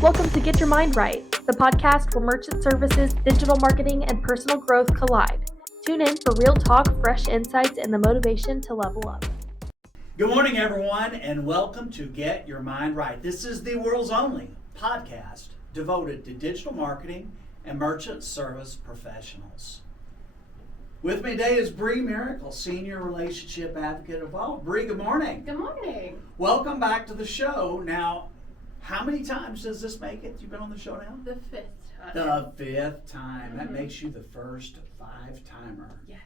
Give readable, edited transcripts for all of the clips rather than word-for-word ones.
Welcome to Get Your Mind Right, the podcast where merchant services, digital marketing, and personal growth collide. Tune in for real talk, fresh insights, and the motivation to level up. Good morning, everyone, and welcome to Get Your Mind Right. This is the world's only podcast devoted to digital marketing and merchant service professionals. With me today is Bree Miracle, Senior Relationship Advocate of all. Bree, good morning. Good morning. Welcome back to the show. Now, how many times does this make it? You've been on the show now? The fifth time. The fifth time. That makes you the first five-timer. Yes.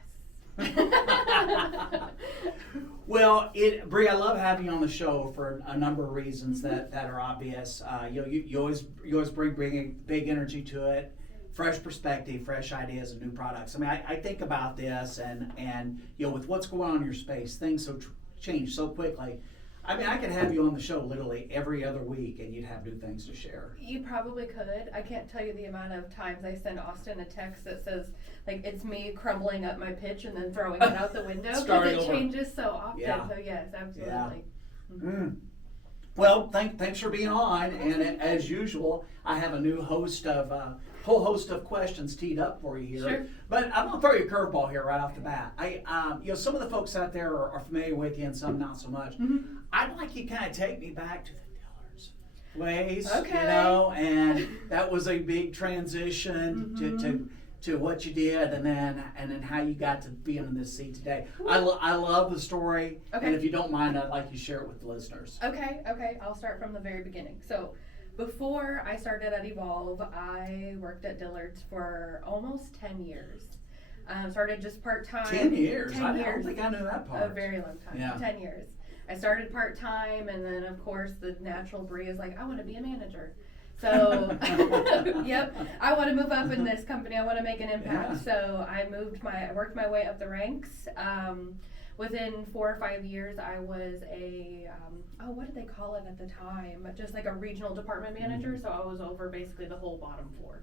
Well, Bree, I love having you on the show for a number of reasons that are obvious. You always bring big energy to it, fresh perspective, fresh ideas, and new products. I mean, I think about this, and with what's going on in your space, things change so quickly. I mean, I could have you on the show literally every other week, and you'd have new things to share. You probably could. I can't tell you the amount of times I send Austin a text that says, like, it's me crumbling up my pitch and then throwing it out the window because it changes so often. Yeah. So yes, absolutely. Yeah. Well, thanks for being on, and as usual, I have a new whole host of questions teed up for you here. Sure. But I'm gonna throw you a curveball here right off the bat. Some of the folks out there are familiar with you, and some not so much. Mm-hmm. I'd like you to kind of take me back to the Dillard's ways, Okay. and that was a big transition to what you did, and then how you got to be in this seat today. I love the story, Okay. and if you don't mind, I'd like you to share it with the listeners. Okay. I'll start from the very beginning. So before I started at Evolve, I worked at Dillard's for almost 10 years. Started just part-time. 10 years? 10 I years. don't think I knew that part. A very long time. Yeah. 10 years. I started part-time, and then of course the natural Bree is like, I want to be a manager. So, yep, I want to move up in this company. I want to make an impact. Yeah. So I worked my way up the ranks. Within 4 or 5 years, I was what did they call it at the time? Just like a regional department manager. So I was over basically the whole bottom floor.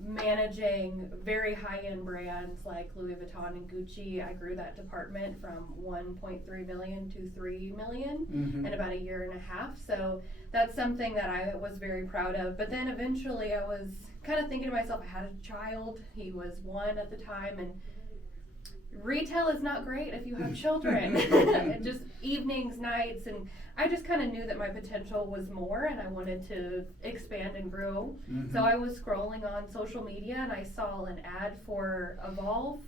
Managing very high-end brands like Louis Vuitton and Gucci. I grew that department from 1.3 million to 3 million in about a year and a half. So that's something that I was very proud of. But then eventually I was kind of thinking to myself, I had a child. He was 1 at the time, and retail is not great if you have children. Just evenings, nights, and I just kind of knew that my potential was more, and I wanted to expand and grow. So I was scrolling on social media, and I saw an ad for Evolve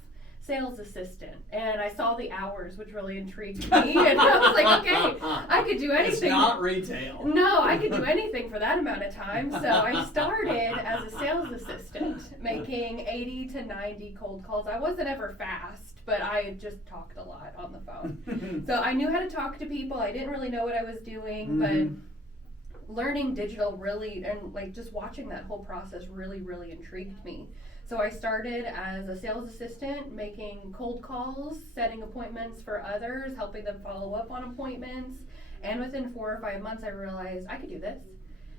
sales assistant, and I saw the hours, which really intrigued me, and I was like, okay, I could do anything. It's not retail. No, I could do anything for that amount of time. So I started as a sales assistant, making 80 to 90 cold calls. I wasn't ever fast, but I just talked a lot on the phone. So I knew how to talk to people. I didn't really know what I was doing, but learning digital really, and like just watching that whole process really, really intrigued me. So I started as a sales assistant, making cold calls, setting appointments for others, helping them follow up on appointments. And within 4 or 5 months, I realized I could do this.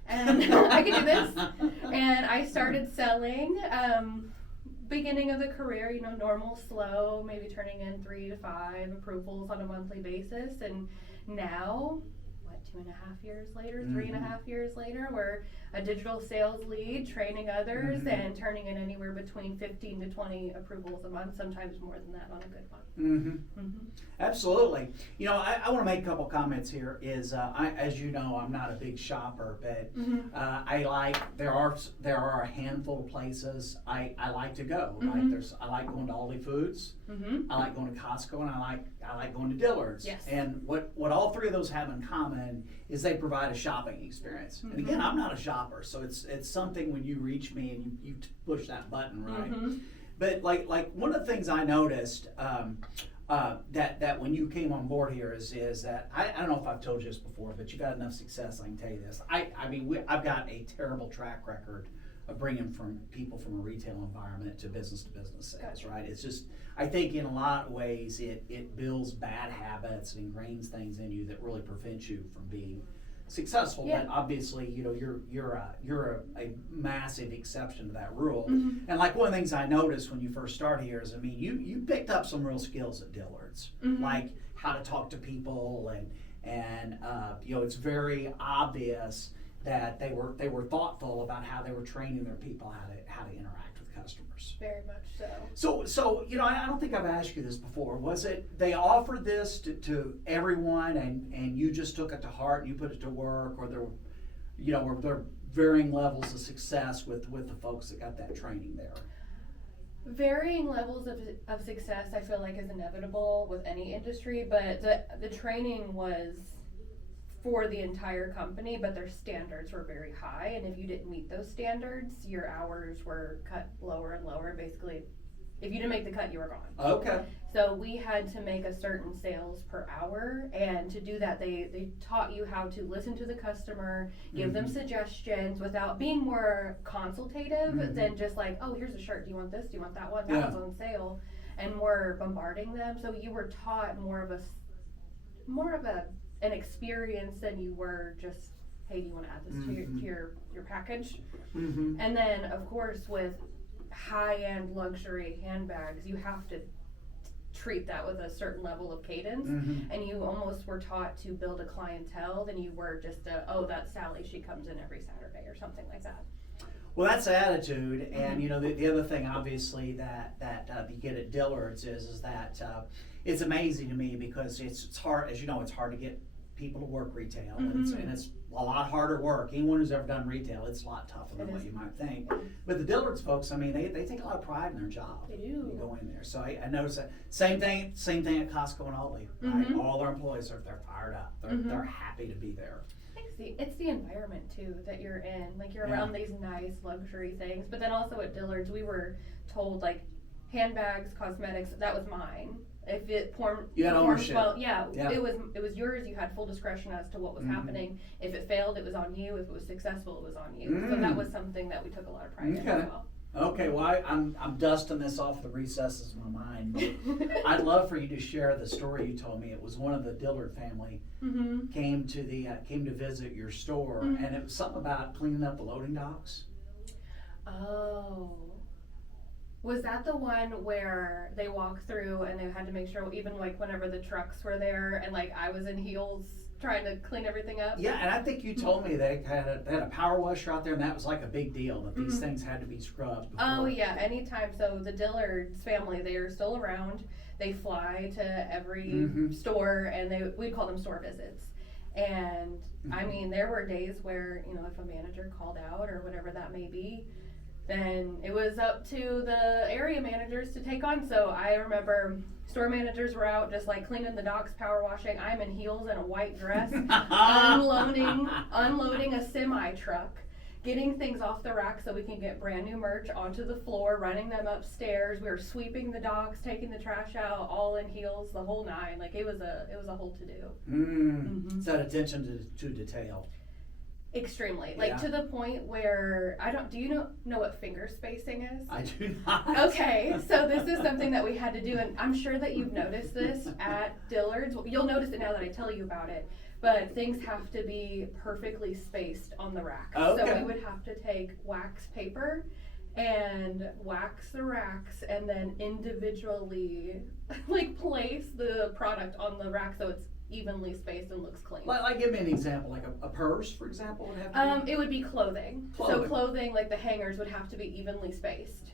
And I could do this. And I started selling. Beginning of the career, normal, slow, maybe turning in 3 to 5 approvals on a monthly basis. And now, 2.5 years later, 3.5 years later, we're a digital sales lead, training others, and turning in anywhere between 15 to 20 approvals a month, sometimes more than that on a good month. Absolutely. I want to make a couple comments here. As you know, I'm not a big shopper, but there are a handful of places I like to go. Right? I like going to Aldi Foods. I like going to Costco, and I like going to Dillard's. Yes. And what all three of those have in common is they provide a shopping experience. And again, I'm not a shopper, so it's something when you reach me and you push that button, right? But like one of the things I noticed that when you came on board here is that I don't know if I've told you this before, but you got enough success I can tell you this. I've got a terrible track record of bringing people from a retail environment to business sales, right? It's just, I think in a lot of ways it builds bad habits and ingrains things in you that really prevent you from being successful. Yeah. But obviously, you're a massive exception to that rule. And like one of the things I noticed when you first started here is, you picked up some real skills at Dillard's, like how to talk to people and it's very obvious that they were thoughtful about how they were training their people how to interact with customers. Very much so. So I don't think I've asked you this before. Was it they offered this to everyone, and you just took it to heart and you put it to work, or were there varying levels of success with the folks that got that training there? Varying levels of success, I feel like, is inevitable with any industry, but the training was for the entire company, but their standards were very high, and if you didn't meet those standards, your hours were cut lower and lower. Basically, if you didn't make the cut, you were gone. Okay. So we had to make a certain sales per hour, and to do that, they taught you how to listen to the customer, give them suggestions without being more consultative than just like, oh, here's a shirt, do you want this, do you want that one, that one's on sale, and more bombarding them. So you were taught more of an experience than you were just, hey, do you want to add this to your package? And then, of course, with high-end luxury handbags, you have to treat that with a certain level of cadence, and you almost were taught to build a clientele than you were just that's Sally, she comes in every Saturday or something like that. Well, that's the attitude, and the other thing, obviously, that you get at Dillard's is that it's amazing to me because it's hard, as you know, it's hard to get people to work retail, and it's a lot harder work. Anyone who's ever done retail, it's a lot tougher than what you might think. But the Dillard's folks, I mean, they take a lot of pride in their job. They do. You go in there. So I noticed that same thing at Costco and Aldi. Right? All their employees they're fired up. They're happy to be there. It's the environment too that you're in. Like, you're around these nice luxury things, but then also at Dillard's we were told, like, handbags, cosmetics, that was mine. If it you had ownership. Well, it was yours. You had full discretion as to what was happening. If it failed, it was on you. If it was successful, it was on you. So that was something that we took a lot of pride in as well. Okay, well, I'm dusting this off the recesses of my mind. But I'd love for you to share the story you told me. It was one of the Dillard family came to visit your store, and it was something about cleaning up the loading docks. Oh. Was that the one where they walked through and they had to make sure, even like whenever the trucks were there and like I was in heels trying to clean everything up? Yeah, and I think you told me they had a power washer out there, and that was like a big deal, that these things had to be scrubbed before. Oh yeah, anytime. So the Dillard's family, they are still around. They fly to every store, and we call them store visits. And I mean, there were days where, if a manager called out or whatever that may be, then it was up to the area managers to take on. So I remember store managers were out just like cleaning the docks, power washing. I'm in heels and a white dress, unloading a semi truck, getting things off the rack so we can get brand new merch onto the floor, running them upstairs. We were sweeping the docks, taking the trash out, all in heels, the whole nine. Like, it was a whole to do. It's that attention to detail. Extremely. Like, to the point where do you know what finger spacing is? I do not. Okay, so this is something that we had to do, and I'm sure that you've noticed this at Dillard's. You'll notice it now that I tell you about it, but things have to be perfectly spaced on the rack. Okay. So we would have to take wax paper and wax the racks and then individually like place the product on the rack so it's evenly spaced and looks clean. Like give me an example, like a purse, for example, would have to be? It would be clothing. So clothing, like the hangers, would have to be evenly spaced.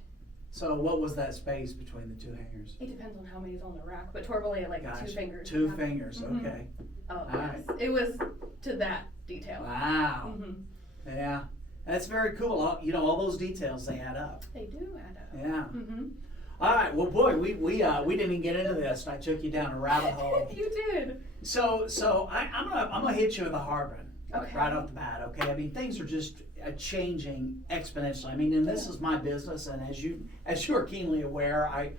So what was that space between the two hangers? It depends on how many's on the rack, but normally like 2 fingers. 2 fingers, okay. Oh, yes. It was to that detail. Wow. Yeah. That's very cool. All those details, they add up. They do add up. Yeah. All right. Well, boy, we didn't even get into this, and I took you down a rabbit hole. You did. So I'm gonna hit you with a hard one, okay, right off the bat. Okay. I mean, things are just changing exponentially. I mean, and this is my business, and as you are keenly aware, I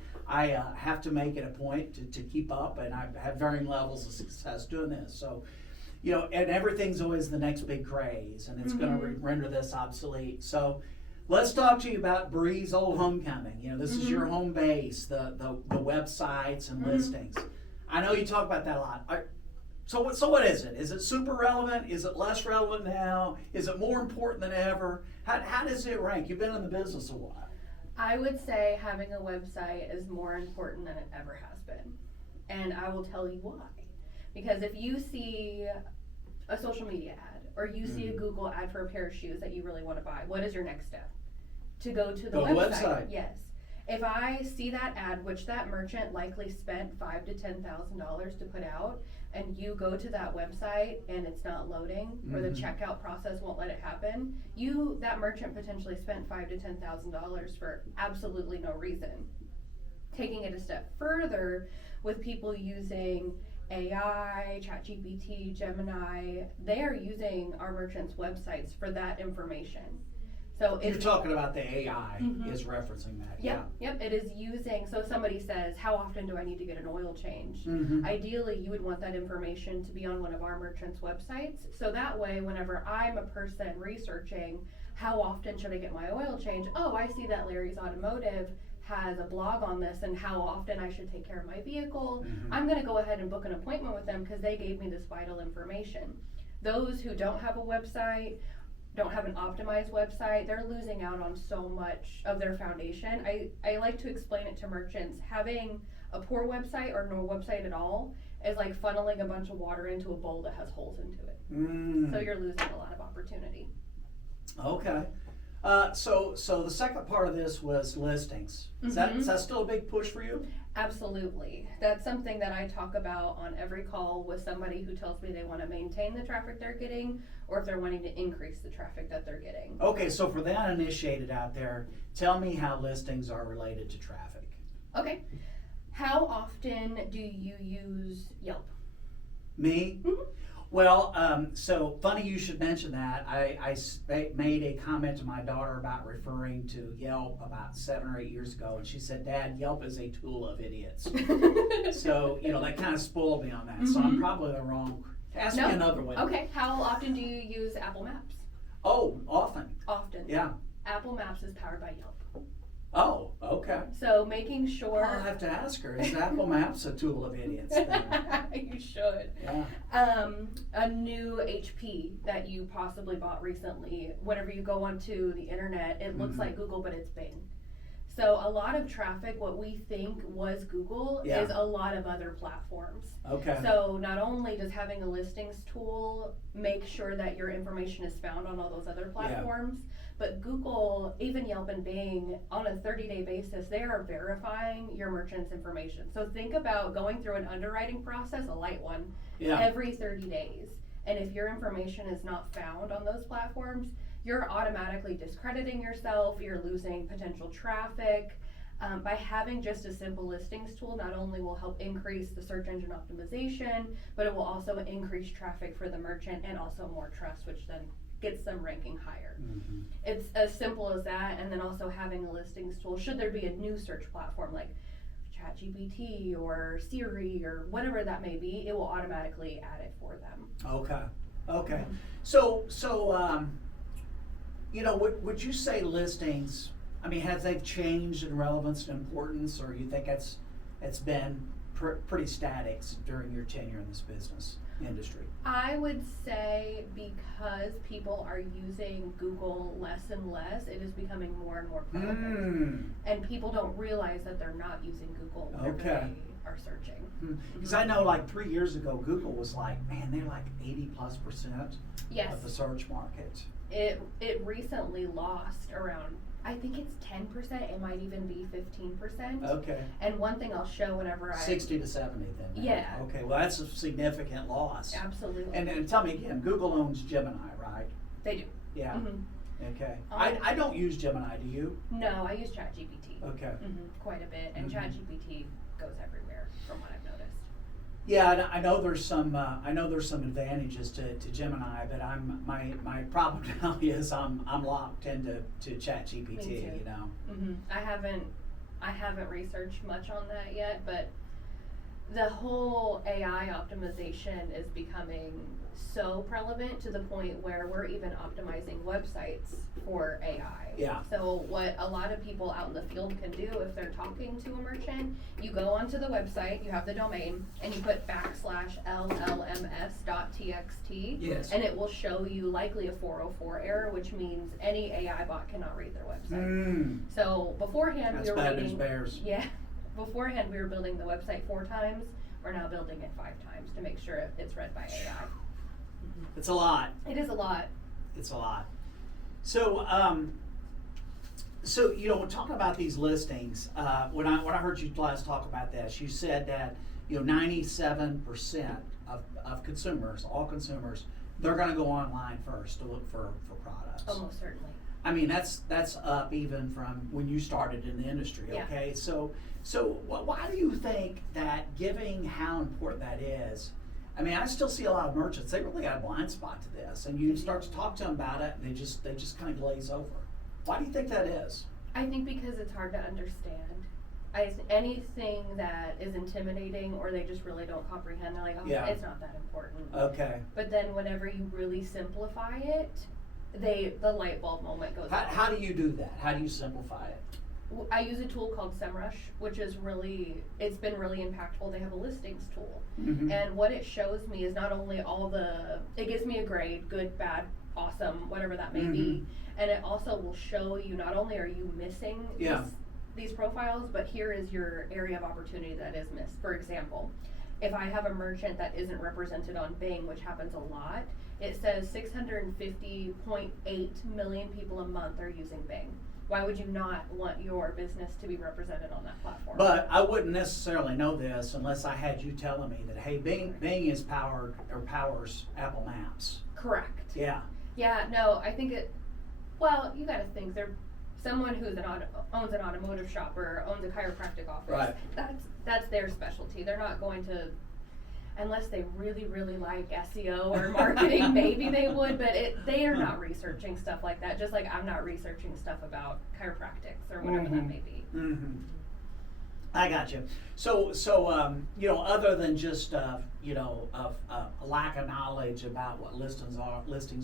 have to make it a point to keep up, and I have varying levels of success doing this. So, and everything's always the next big craze, and it's going to render this obsolete. So, let's talk to you about Bree's Old Homecoming. This is your home base, the websites and listings. I know you talk about that a lot. So what is it? Is it super relevant? Is it less relevant now? Is it more important than ever? How does it rank? You've been in the business a while. I would say having a website is more important than it ever has been. And I will tell you why. Because if you see a social media ad or you see a Google ad for a pair of shoes that you really want to buy, what is your next step? To go to the website. Yes. If I see that ad, which that merchant likely spent $5,000 to $10,000 to put out, and you go to that website and it's not loading, or the checkout process won't let it happen, that merchant potentially spent $5,000 to $10,000 for absolutely no reason. Taking it a step further, with people using AI, ChatGPT, Gemini, they are using our merchants' websites for that information. So You're talking about the AI is referencing that. Yep, it is using, so somebody says, how often do I need to get an oil change? Ideally, you would want that information to be on one of our merchants' websites. So that way, whenever I'm a person researching, how often should I get my oil change? Oh, I see that Larry's Automotive has a blog on this and how often I should take care of my vehicle. I'm gonna go ahead and book an appointment with them because they gave me this vital information. Those who don't have a website, don't have an optimized website, they're losing out on so much of their foundation. I like to explain it to merchants. Having a poor website or no website at all is like funneling a bunch of water into a bowl that has holes into it. So you're losing a lot of opportunity. Okay. So the second part of this was listings. Is that still a big push for you? Absolutely. That's something that I talk about on every call with somebody who tells me they want to maintain the traffic they're getting or if they're wanting to increase the traffic that they're getting. Okay, so for the uninitiated out there, tell me how listings are related to traffic. Okay. How often do you use Yelp? Me? Well, so funny you should mention that. I made a comment to my daughter about referring to Yelp about 7 or 8 years ago, and she said, "Dad, Yelp is a tool of idiots." So, that kind of spoiled me on that. So I'm probably the wrong. Ask me another one. Okay, how often do you use Apple Maps? Oh, often. Often. Yeah. Apple Maps is powered by Yelp. Oh, okay. So making sure. I'll have to ask her, is Apple Maps a tool of idiots? You should. Yeah. A new HP that you possibly bought recently, whenever you go onto the internet, it looks like Google, but it's Bing. So a lot of traffic, what we think was Google, is a lot of other platforms. Okay. So not only does having a listings tool make sure that your information is found on all those other platforms, but Google, even Yelp and Bing, on a 30-day basis, they are verifying your merchant's information. So think about going through an underwriting process, a light one, every 30 days. And if your information is not found on those platforms, you're automatically discrediting yourself, you're losing potential traffic. By having just a simple listings tool, not only will help increase the search engine optimization, but it will also increase traffic for the merchant and also more trust, which then gets them ranking higher. It's as simple as that, and then also having a listings tool. Should there be a new search platform like ChatGPT or Siri or whatever that may be, it will automatically add it for them. Okay. So would you say listings, have they changed in relevance and importance, or you think it's been pretty static during your tenure in this business industry? I would say because people are using Google less and less, it is becoming more and more prevalent. And people don't realize that they're not using Google whenever they are searching. Because I know like 3 years ago, Google was like, they're like 80+% of the search market. It recently lost around, I think it's 10%, it might even be 15%. Okay. And one thing I'll show whenever 60 to 70 then. Yeah. Okay, well that's a significant loss. Absolutely. And tell me again, Google owns Gemini, right? They do. Yeah. Okay. I don't use Gemini, do you? No, I use ChatGPT. Okay. Quite a bit, and ChatGPT goes everywhere from what I've noticed. Yeah, I know there's some advantages to Gemini, but my problem now is I'm locked into ChatGPT. Me too. I haven't researched much on that yet, but the whole AI optimization is becoming so prevalent to the point where we're even optimizing websites for AI. Yeah. So what a lot of people out in the field can do if they're talking to a merchant, you go onto the website, you have the domain, and you put /llms.txt. Yes. And it will show you likely a 404 error, which means any AI bot cannot read their website. So beforehand That's we were bad reading. news bears. Yeah. Beforehand, we were building the website 4 times. we're now building it 5 times to make sure it's read by AI. It's a lot. It is a lot. It's a lot. So, talking about these listings, when I heard you last talk about this, you said that 97% of consumers, all consumers, they're going to go online first to look for products. Almost certainly. I mean, that's up even from when you started in the industry. Okay, Yeah. so why do you think that, given how important that is? I mean, I still see a lot of merchants, they really got a blind spot to this, and you start to talk to them about it, and they just kind of glaze over. Why do you think that is? I think because it's hard to understand. Anything that is intimidating or they just really don't comprehend, they're like, oh, Yeah. it's not that important. Okay. But then whenever you really simplify it, the light bulb moment goes off. How do you do that? How do you simplify it? I use a tool called SEMrush, which is it's been really impactful. They have a listings tool. Mm-hmm. And what it shows me is not only it gives me a grade, good, bad, awesome, whatever that may be. And it also will show you not only are you missing these profiles, but here is your area of opportunity that is missed. For example, if I have a merchant that isn't represented on Bing, which happens a lot, it says 650.8 million people a month are using Bing. Why would you not want your business to be represented on that platform? But I wouldn't necessarily know this unless I had you telling me that, hey, Bing powers Apple Maps. Correct. Yeah. Yeah, no, I think you gotta think, someone who's owns an automotive shop or owns a chiropractic office, Right. that's their specialty. They're not going to, unless they really, really like SEO or marketing, maybe they would, but they are not researching stuff like that, just like I'm not researching stuff about chiropractics or whatever that may be. Mm-hmm. I got you. So other than just a lack of knowledge about what listings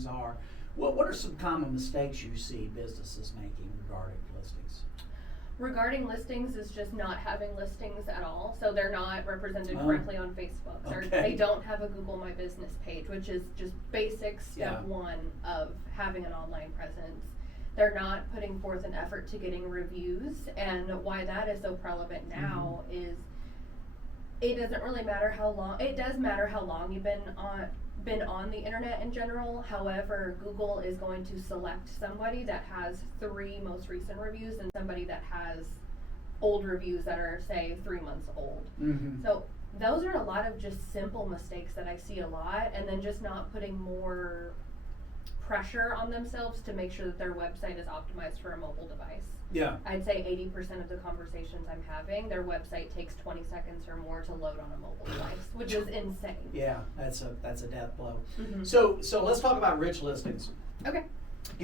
are, what are some common mistakes you see businesses making regarding listings? Regarding listings is just not having listings at all. So they're not represented correctly on Facebook. Or Okay. they don't have a Google My Business page, which is just basic step one of having an online presence. They're not putting forth an effort to getting reviews, and why that is so prevalent now is it doesn't really matter how long. It does matter how long you've been on the internet in general. However, Google is going to select somebody that has 3 most recent reviews and somebody that has old reviews that are, say, 3 months old. Mm-hmm. So those are a lot of just simple mistakes that I see a lot, and then just not putting more pressure on themselves to make sure that their website is optimized for a mobile device. Yeah. I'd say 80% of the conversations I'm having, their website takes 20 seconds or more to load on a mobile device, which is insane. Yeah, that's a death blow. Mm-hmm. So let's talk about rich listings. Okay.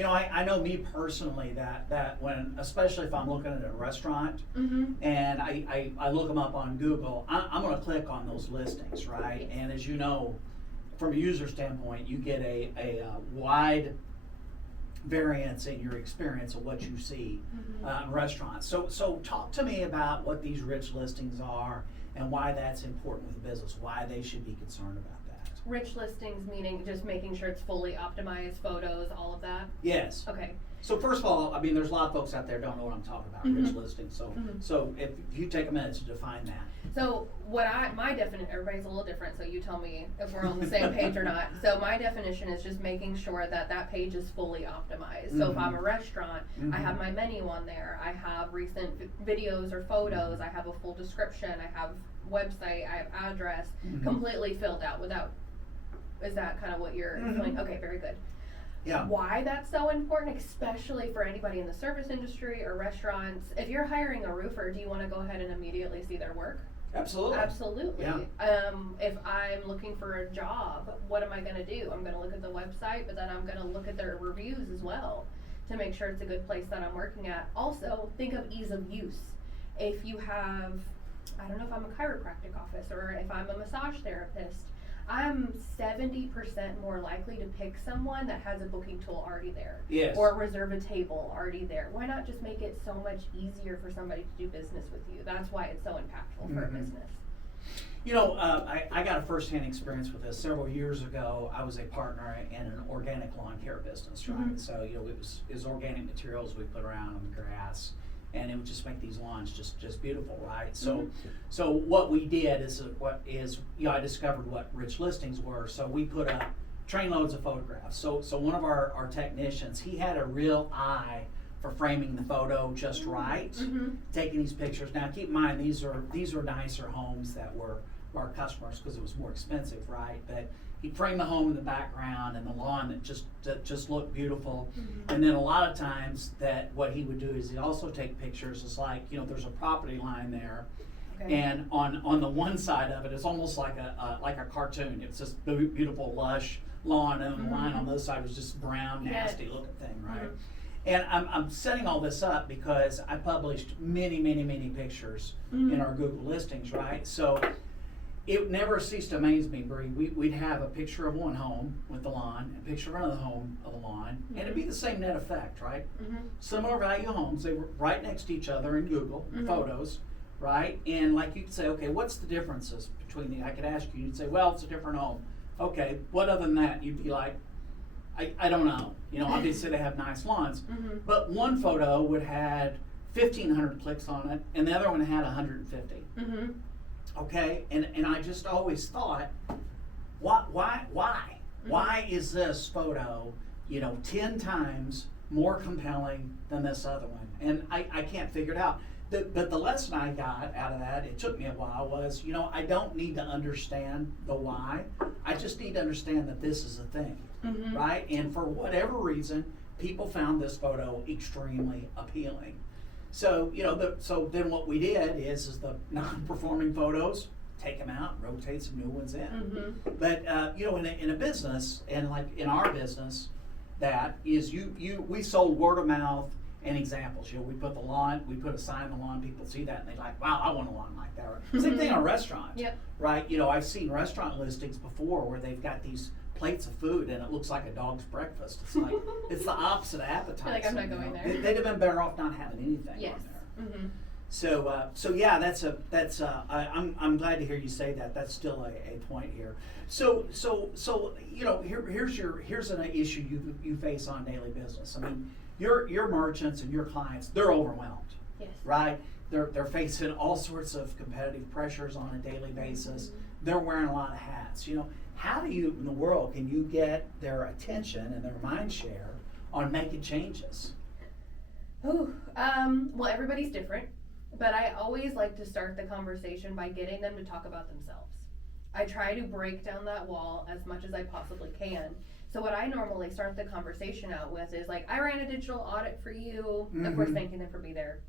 I know me personally that when, especially if I'm looking at a restaurant Mm-hmm. and I look them up on Google, I'm going to click on those listings, right? Yes. And as you know, from a user standpoint, you get a wide variance in your experience of what you see in restaurants. So talk to me about what these rich listings are and why that's important with the business, why they should be concerned about that. Rich listings meaning just making sure it's fully optimized, photos, all of that? Yes. Okay. So first of all, I mean, there's a lot of folks out there don't know what I'm talking about, rich listings. So if you take a minute to define that. So my definition, everybody's a little different, so you tell me if we're on the same page or not. So my definition is just making sure that page is fully optimized. So if I'm a restaurant, I have my menu on there, I have recent videos or photos, I have a full description, I have website, I have address, completely filled out is that kind of what you're feeling? Okay, very good. Yeah. Why that's so important, especially for anybody in the service industry or restaurants. If you're hiring a roofer, do you want to go ahead and immediately see their work? Absolutely. Absolutely. Yeah. If I'm looking for a job, what am I going to do? I'm going to look at the website, but then I'm going to look at their reviews as well to make sure it's a good place that I'm working at. Also, think of ease of use. If you have, I don't know if I'm a chiropractic office or if I'm a massage therapist, I'm 70% more likely to pick someone that has a booking tool already there. Yes. Or reserve a table already there. Why not just make it so much easier for somebody to do business with you? That's why it's so impactful for a business. I got a firsthand experience with this. Several years ago, I was a partner in an organic lawn care business, right? So, it was organic materials we put around on the grass and it would just make these lawns just beautiful, right? So, so what we did is I discovered what rich listings were. So we put up trainloads of photographs. So one of our technicians, he had a real eye for framing the photo just right, taking these pictures. Now keep in mind these are nicer homes that were our customers because it was more expensive, right? But he'd frame the home in the background and the lawn that just looked beautiful. And then a lot of times that what he would do is he'd also take pictures. It's like, there's a property line there. Okay. And on the one side of it, it's almost like a cartoon. It's just beautiful, lush lawn, and the line on the other side was just brown, nasty looking thing, right? And I'm setting all this up because I published many pictures in our Google listings, right? So it never ceased to amaze me, Bree. We'd have a picture of one home with the lawn, a picture of another home of the lawn, and it'd be the same net effect, right? Similar value homes, they were right next to each other in Google Photos, right? And like you could say, okay, what's the differences between I could ask you, you'd say, well, it's a different home. Okay, what other than that? You'd be like, I don't know. Obviously they have nice lawns, but one photo would have 1,500 clicks on it, and the other one had 150. Okay, and I just always thought, why is this photo, 10 times more compelling than this other one? And I can't figure it out. But the lesson I got out of that, it took me a while, was, I don't need to understand the why. I just need to understand that this is a thing, right? And for whatever reason, people found this photo extremely appealing. So, so then what we did is the non-performing photos, take them out, rotate some new ones in. But, in a business, and like in our business, that is we sold word of mouth and examples. We put a sign on the lawn, people see that and they're like, wow, I want a lawn like that. Same thing in a restaurant, right? I've seen restaurant listings before where they've got these plates of food and it looks like a dog's breakfast. It's like, it's the opposite of appetizing. Like I'm not going there. They'd have been better off not having anything on there. So yeah, I'm glad to hear you say that. That's still a point here. So here's an issue you face on daily business. I mean, your merchants and your clients, they're overwhelmed, right? They're facing all sorts of competitive pressures on a daily basis. They're wearing a lot of hats. How in the world can you get their attention and their mind share on making changes? Well, everybody's different, but I always like to start the conversation by getting them to talk about themselves. I try to break down that wall as much as I possibly can. So what I normally start the conversation out with is like, I ran a digital audit for you. Of course, thanking them for being there.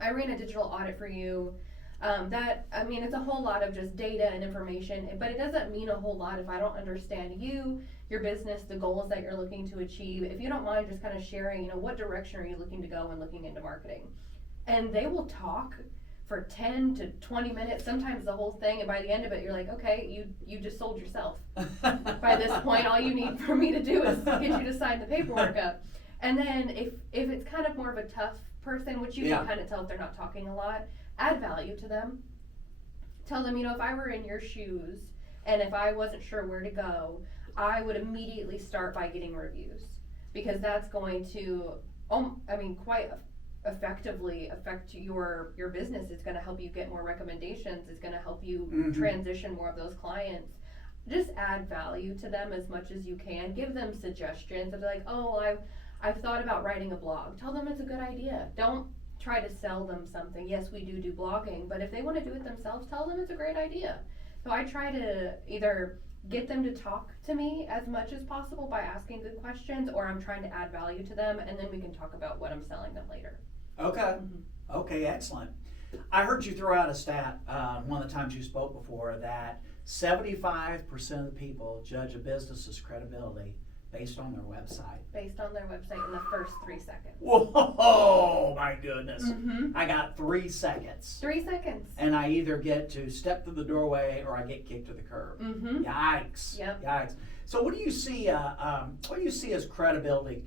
I ran a digital audit for you. It's a whole lot of just data and information, but it doesn't mean a whole lot if I don't understand you, your business, the goals that you're looking to achieve. If you don't mind just kind of sharing, what direction are you looking to go when looking into marketing? And they will talk for 10 to 20 minutes, sometimes the whole thing, and by the end of it, you're like, okay, you just sold yourself. By this point, all you need for me to do is get you to sign the paperwork up. And then if it's kind of more of a tough person, which you can kind of tell if they're not talking a lot, add value to them. Tell them, if I were in your shoes and if I wasn't sure where to go, I would immediately start by getting reviews, because that's going to, quite effectively affect your business. It's going to help you get more recommendations. It's going to help you transition more of those clients. Just add value to them as much as you can. Give them suggestions. If they're like, oh, I've thought about writing a blog. Tell them it's a good idea. Don't try to sell them something. Yes, we do blogging, but if they want to do it themselves, tell them it's a great idea. So I try to either get them to talk to me as much as possible by asking good questions, or I'm trying to add value to them, and then we can talk about what I'm selling them later. Okay. Okay, excellent. I heard you throw out a stat one of the times you spoke before that 75% of the people judge a business's credibility based on their website. Based on their website in the first 3 seconds. Whoa, my goodness. I got 3 seconds. 3 seconds. And I either get to step through the doorway or I get kicked to the curb. Yikes. Yep. Yikes. So what do you see as credibility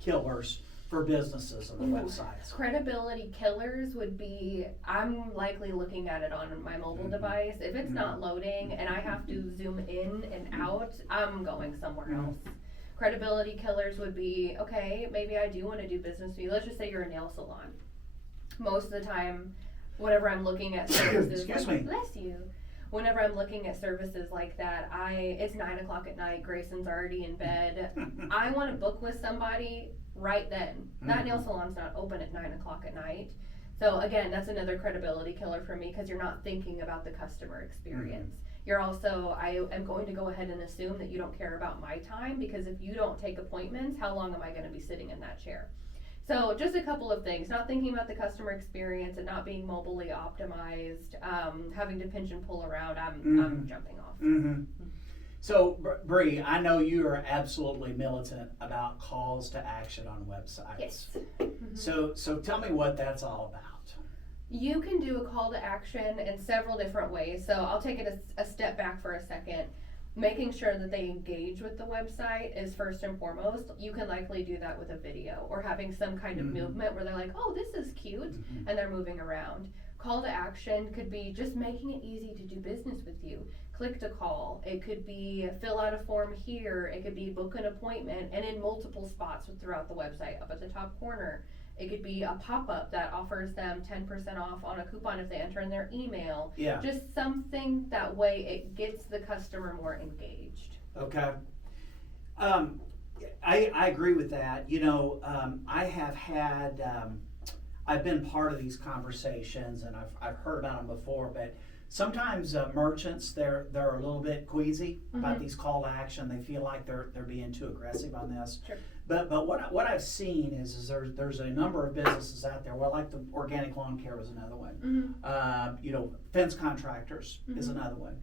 killers for businesses and the websites? Credibility killers would be, I'm likely looking at it on my mobile device. If it's not loading and I have to zoom in and out, I'm going somewhere else. Credibility killers would be, okay, maybe I do want to do business with you. Let's just say you're a nail salon. most of the time, whenever I'm looking at services, Excuse like, me. bless you. Whenever I'm looking at services like that, it's 9 o'clock at night. Grayson's already in bed. I want to book with somebody right then. That nail salon's not open at 9 o'clock at night. So again, that's another credibility killer for me because you're not thinking about the customer experience. You're also, I am going to go ahead and assume that you don't care about my time, because if you don't take appointments, how long am I going to be sitting in that chair? So just a couple of things, not thinking about the customer experience and not being mobilely optimized, having to pinch and pull around, I'm jumping off. So, Bree, I know you are absolutely militant about calls to action on websites. Yes. So tell me what that's all about. You can do a call to action in several different ways. So I'll take it a step back for a second. Making sure that they engage with the website is first and foremost. You can likely do that with a video or having some kind of movement where they're like, oh, this is cute, and they're moving around. Call to action could be just making it easy to do business with you. Click to call. It could be fill out a form here. It could be book an appointment, and in multiple spots throughout the website, up at the top corner. It could be a pop-up that offers them 10% off on a coupon if they enter in their email. Yeah. Just something that way it gets the customer more engaged. Okay. I agree with that. You know, I have had, I've been part of these conversations, and I've heard about them before, but sometimes merchants, they're a little bit queasy about these call to action. They feel like they're being too aggressive on this. Sure. But what I've seen is there's a number of businesses out there. Well, like the organic lawn care was another one. You know, fence contractors is another one.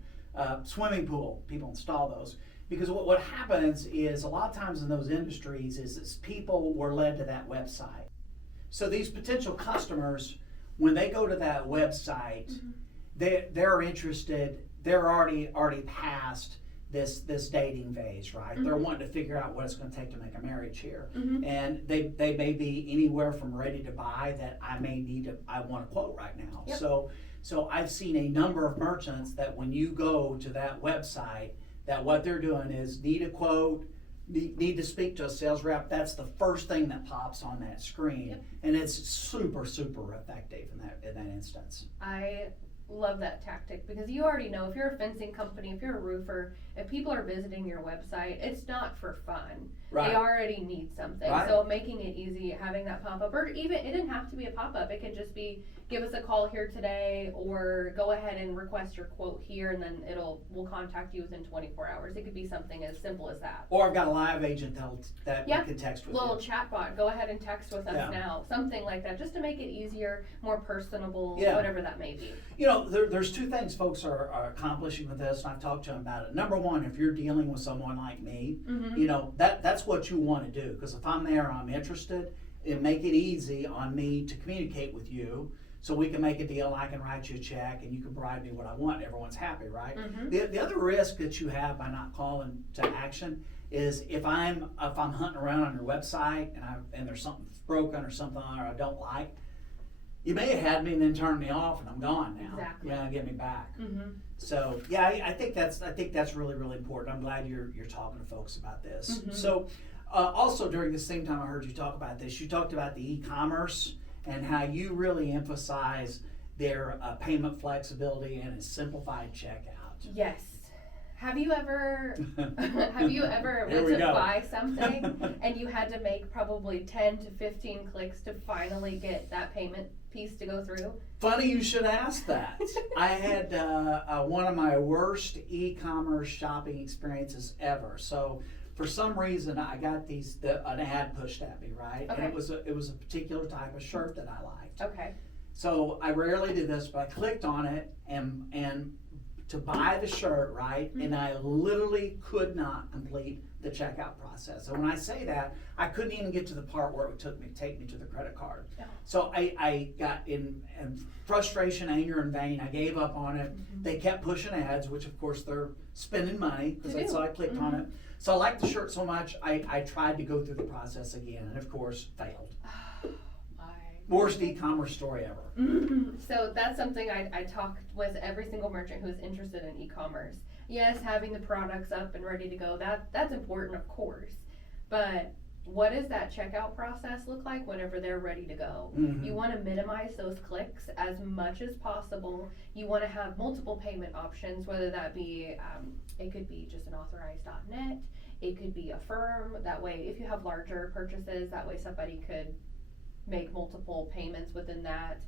Swimming pool, people install those. Because what happens is a lot of times in those industries is people were led to that website. So these potential customers, when they go to that website, they're interested. They're already past this dating phase, right? They're wanting to figure out what it's going to take to make a marriage here, and they may be anywhere from ready to buy that I want to quote right now. Yep. So I've seen a number of merchants that when you go to that website, that what they're doing is need a quote, need to speak to a sales rep. That's the first thing that pops on that screen, and it's super effective in that instance. I love that tactic because you already know if you're a fencing company, if you're a roofer, if people are visiting your website, it's not for fun. Right. They already need something. Right. So making it easy, having that pop-up, or even, it didn't have to be a pop-up. It could just be, give us a call here today, or go ahead and request your quote here, and then we'll contact you within 24 hours. It could be something as simple as that. Or I've got a live agent that we can text with Little you. chatbot, go ahead and text with us now. Something like that, just to make it easier, more personable, whatever that may be. You know, there's two things folks are accomplishing with this, and I've talked to them about it. Number one, if you're dealing with someone like me, you know, that's what you want to do, because if I'm there, I'm interested, it make it easy on me to communicate with you, so we can make a deal. I can write you a check, and you can provide me what I want. Everyone's happy, right? The other risk that you have by not calling to action is if I'm hunting around on your website and there's something broken or something on it I don't like, you may have had me and then turned me off, and I'm gone now. Exactly. Yeah, get me back. So yeah, I think that's really important. I'm glad you're talking to folks about this. So also during the same time I heard you talk about this, you talked about the e-commerce and how you really emphasize their payment flexibility and a simplified checkout. Yes. Have you ever went to buy something and you had to make probably 10 to 15 clicks to finally get that payment piece to go through? Funny you should ask that. I had one of my worst e-commerce shopping experiences ever. So for some reason I got an ad pushed at me, right? Okay. And it was a particular type of shirt that I liked. Okay. So I rarely do this, but I clicked on it and to buy the shirt, right? And I literally could not complete the checkout process. So when I say that, I couldn't even get to the part where it would take me to the credit card. Yeah. So I got in frustration, anger, and vain. I gave up on it. They kept pushing ads, which of course they're spending money, because that's why I clicked on it. So I liked the shirt so much, I tried to go through the process again, and of course failed. Worst e-commerce story ever. So that's something I talk with every single merchant who's interested in e-commerce. Yes, having the products up and ready to go, that's important, of course. But what does that checkout process look like whenever they're ready to go? Mhm. You want to minimize those clicks as much as possible. You want to have multiple payment options, whether that be, it could be just an authorized.net, it could be Affirm. That way, if you have larger purchases, that way somebody could make multiple payments within that.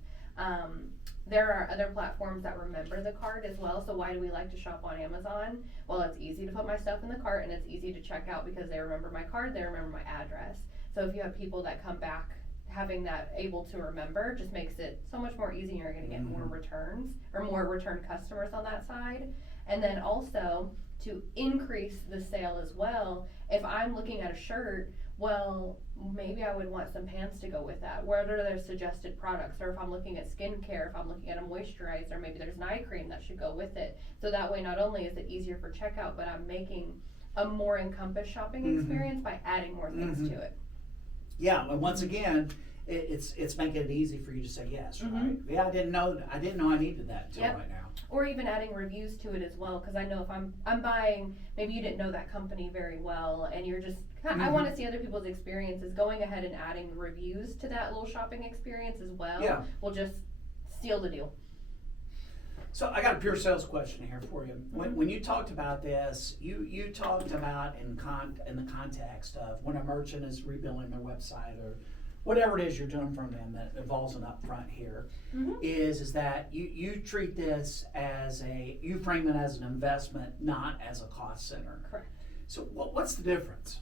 There are other platforms that remember the cart as well. So why do we like to shop on Amazon? Well, it's easy to put my stuff in the cart and it's easy to check out because they remember my card, they remember my address. So if you have people that come back having that able to remember, just makes it so much more easy. You're going to get more returns or more return customers on that side. And then also to increase the sale as well, if I'm looking at a shirt, well, maybe I would want some pants to go with that. What are their suggested products? Or if I'm looking at skincare, if I'm looking at a moisturizer, maybe there's an eye cream that should go with it. So that way, not only is it easier for checkout, but I'm making a more encompassed shopping experience by adding more things to it. Yeah, and once again, it's making it easy for you to say yes, right? Yeah, I didn't know I needed that until right now. Or even adding reviews to it as well, because I know if I'm buying, maybe you didn't know that company very well, and you're just, I want to see other people's experiences. Going ahead and adding reviews to that little shopping experience as well will just seal the deal. So I got a pure sales question here for you. When you talked about this, you talked about in the context of when a merchant is rebuilding their website or whatever it is you're doing from them that involves an upfront here, is that you treat this as you frame it as an investment, not as a cost center. Correct. So what's the difference?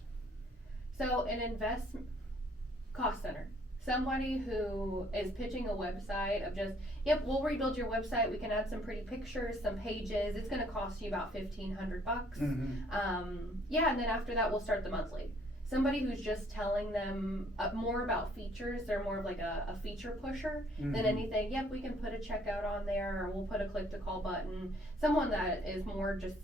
So an investment cost center. Somebody who is pitching a website of just, yep, we'll rebuild your website. We can add some pretty pictures, some pages. It's going to cost you about $1,500. Yeah, and then after that, we'll start the monthly. Somebody who's just telling them more about features, they're more of like a feature pusher than anything. Yep, we can put a checkout on there, or we'll put a click to call button. Someone that is more just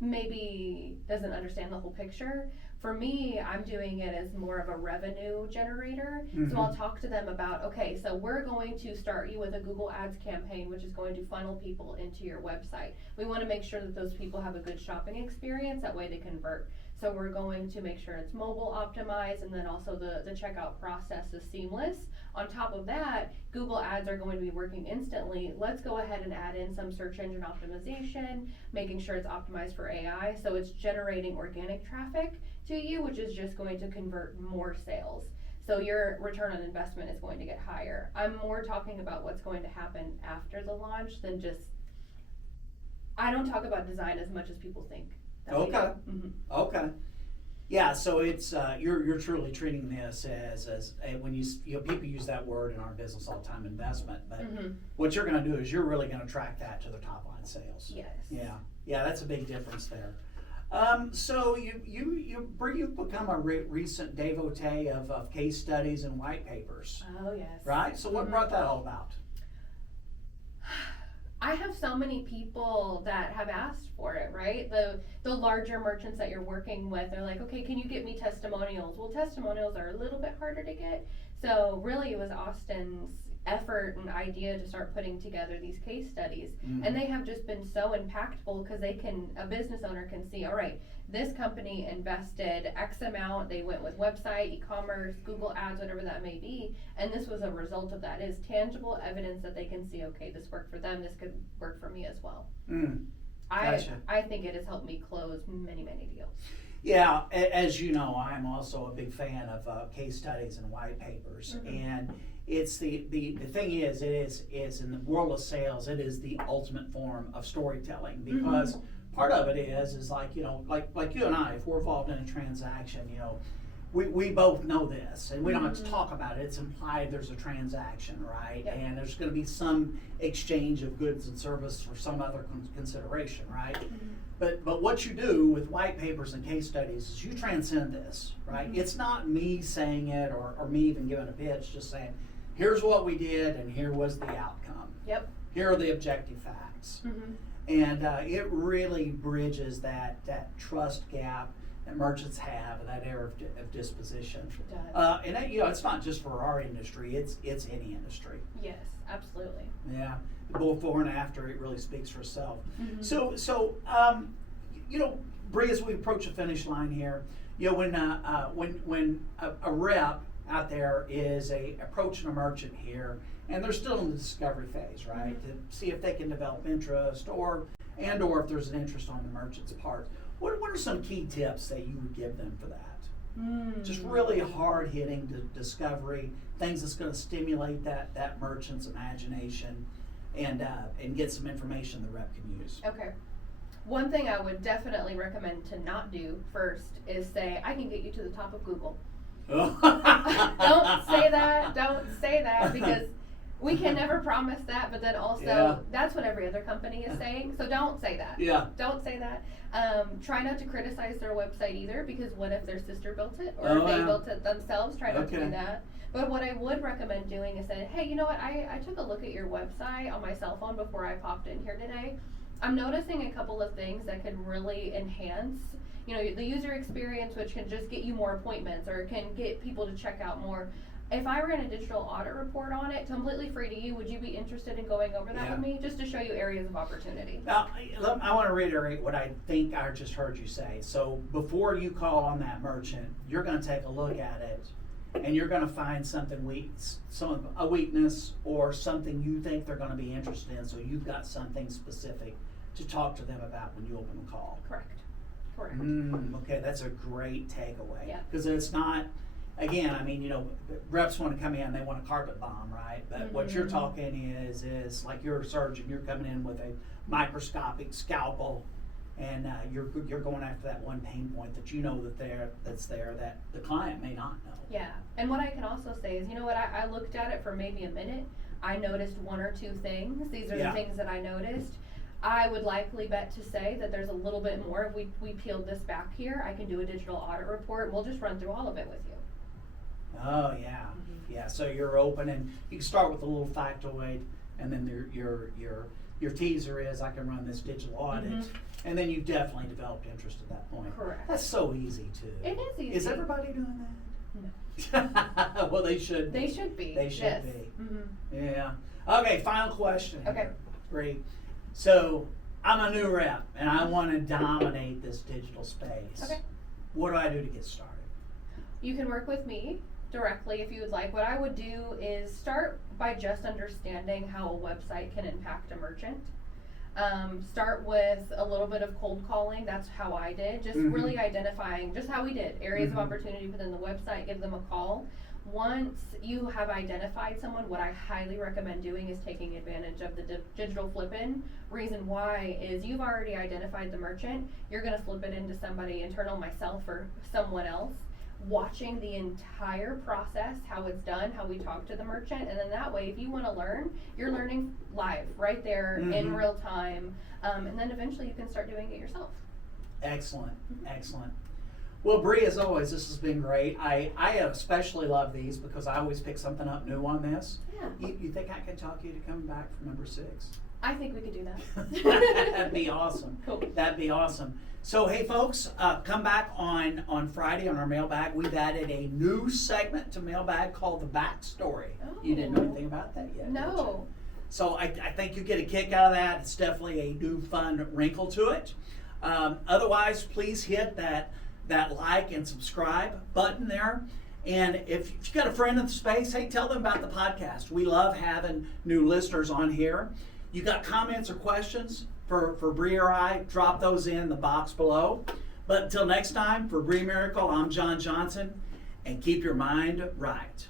maybe doesn't understand the whole picture. For me, I'm doing it as more of a revenue generator. So I'll talk to them about, okay, so we're going to start you with a Google Ads campaign, which is going to funnel people into your website. We want to make sure that those people have a good shopping experience. That way they convert. So we're going to make sure it's mobile optimized, and then also the checkout process is seamless. On top of that, Google Ads are going to be working instantly. Let's go ahead and add in some search engine optimization, making sure it's optimized for AI. So it's generating organic traffic to you, which is just going to convert more sales. So your return on investment is going to get higher. I'm more talking about what's going to happen after the launch than just, I don't talk about design as much as people think. Okay. Okay. Yeah. So it's you're truly treating this as when you people use that word in our business all the time, investment. But what you're going to do is you're really going to track that to the top line sales. Yes. Yeah. Yeah. That's a big difference there. So you've become a recent devotee of case studies and white papers. Oh yes. Right. So what brought that all about? I have so many people that have asked for it, right? The larger merchants that you're working with are like, okay, can you get me testimonials? Well, testimonials are a little bit harder to get. So really it was Austin's effort and idea to start putting together these case studies. And they have just been so impactful because a business owner can see, all right, this company invested X amount, they went with website, e-commerce, Google Ads, whatever that may be, and this was a result of that. It is tangible evidence that they can see, okay, this worked for them, this could work for me as well. Gotcha. I think it has helped me close many, many deals. Yeah, as you know, I'm also a big fan of case studies and white papers, and it's the thing is, it is in the world of sales, it is the ultimate form of storytelling, because part of it is like like you and I, if we're involved in a transaction, we both know this, and we don't have to talk about it. It's implied there's a transaction, right? Yep. And there's going to be some exchange of goods and service for some other consideration, right? But what you do with white papers and case studies is you transcend this, right? It's not me saying it or me even giving a pitch, just saying, here's what we did and here was the outcome. Yep. Here are the objective facts. And it really bridges that trust gap that merchants have in that era of disposition. It does. And that, it's not just for our industry, it's any industry. Yes, absolutely. Yeah, before and after, it really speaks for itself. So Bree, as we approach the finish line here, you know, when a rep out there is approaching a merchant here, and they're still in the discovery phase, right? To see if they can develop interest or if there's an interest on the merchant's part. What are some key tips that you would give them for that? Just really hard hitting discovery, things that's going to stimulate that merchant's imagination and get some information the rep can use. Okay. One thing I would definitely recommend to not do first is say, I can get you to the top of Google. Don't say that, because we can never promise that, but then also that's what every other company is saying, so don't say that. Don't say that. Try not to criticize their website either, because what if their sister built it, or if they built it themselves? Try not to do that. But what I would recommend doing is saying, hey, you know what, I took a look at your website on my cell phone before I popped in here today. I'm noticing a couple of things that can really enhance, you know, the user experience, which can just get you more appointments or can get people to check out more. If I ran a digital audit report on it, completely free to you, would you be interested in going over that with me, just to show you areas of opportunity? Now, I want to reiterate what I think I just heard you say. So before you call on that merchant, you're going to take a look at it, and you're going to find something a weakness or something you think they're going to be interested in, so you've got something specific to talk to them about when you open the call. Correct. Okay, that's a great takeaway. Yeah. Because it's not, again, I mean, you know, reps want to come in, they want a carpet bomb, right? But what you're talking is like you're a surgeon, you're coming in with a microscopic scalpel, and you're going after that one pain point that you know that's there that the client may not know. Yeah, and what I can also say is, you know what, I looked at it for maybe a minute. I noticed one or two things. These are the things that I noticed. I would likely bet to say that there's a little bit more. If we peeled this back here, I can do a digital audit report. We'll just run through all of it with you. Oh yeah, yeah. So you're open, and you can start with a little factoid, and then your teaser is, I can run this digital audit, and then you've definitely developed interest at that point. Correct. That's so easy too. It is easy. Is everybody doing that? No. Well, they should be. They should be. They should yes. be. Yeah. Okay, final question here. Okay. Great. So, I'm a new rep, and I want to dominate this digital space. Okay. What do I do to get started? You can work with me directly if you would like. What I would do is start by just understanding how a website can impact a merchant. Start with a little bit of cold calling. That's how I did. Just really identifying just how we did. Areas of opportunity within the website, give them a call. Once you have identified someone, what I highly recommend doing is taking advantage of the digital flip-in. Reason why is you've already identified the merchant. You're going to flip it into somebody internal, myself or someone else, watching the entire process, how it's done, how we talk to the merchant, and then that way, if you want to learn, you're learning live, right there in real time, and then eventually you can start doing it yourself. Excellent, excellent. Well, Bree, as always, this has been great. I especially love these because I always pick something up new on this. Yeah. You think I can talk you to come back for number 6? I think we could do that. That'd be awesome. Cool. That'd be awesome. So, hey, folks, come back on Friday on our mailbag. We've added a new segment to mailbag called the Backstory. Oh. You didn't know anything about that yet? No. Did you? So I think you get a kick out of that. It's definitely a new fun wrinkle to it. Otherwise, please hit that like and subscribe button there. And if you've got a friend in the space, hey, tell them about the podcast. We love having new listeners on here. You got comments or questions for Bree or I, drop those in the box below. But until next time, for Bree Miracle, I'm John Johnson, and keep your mind right.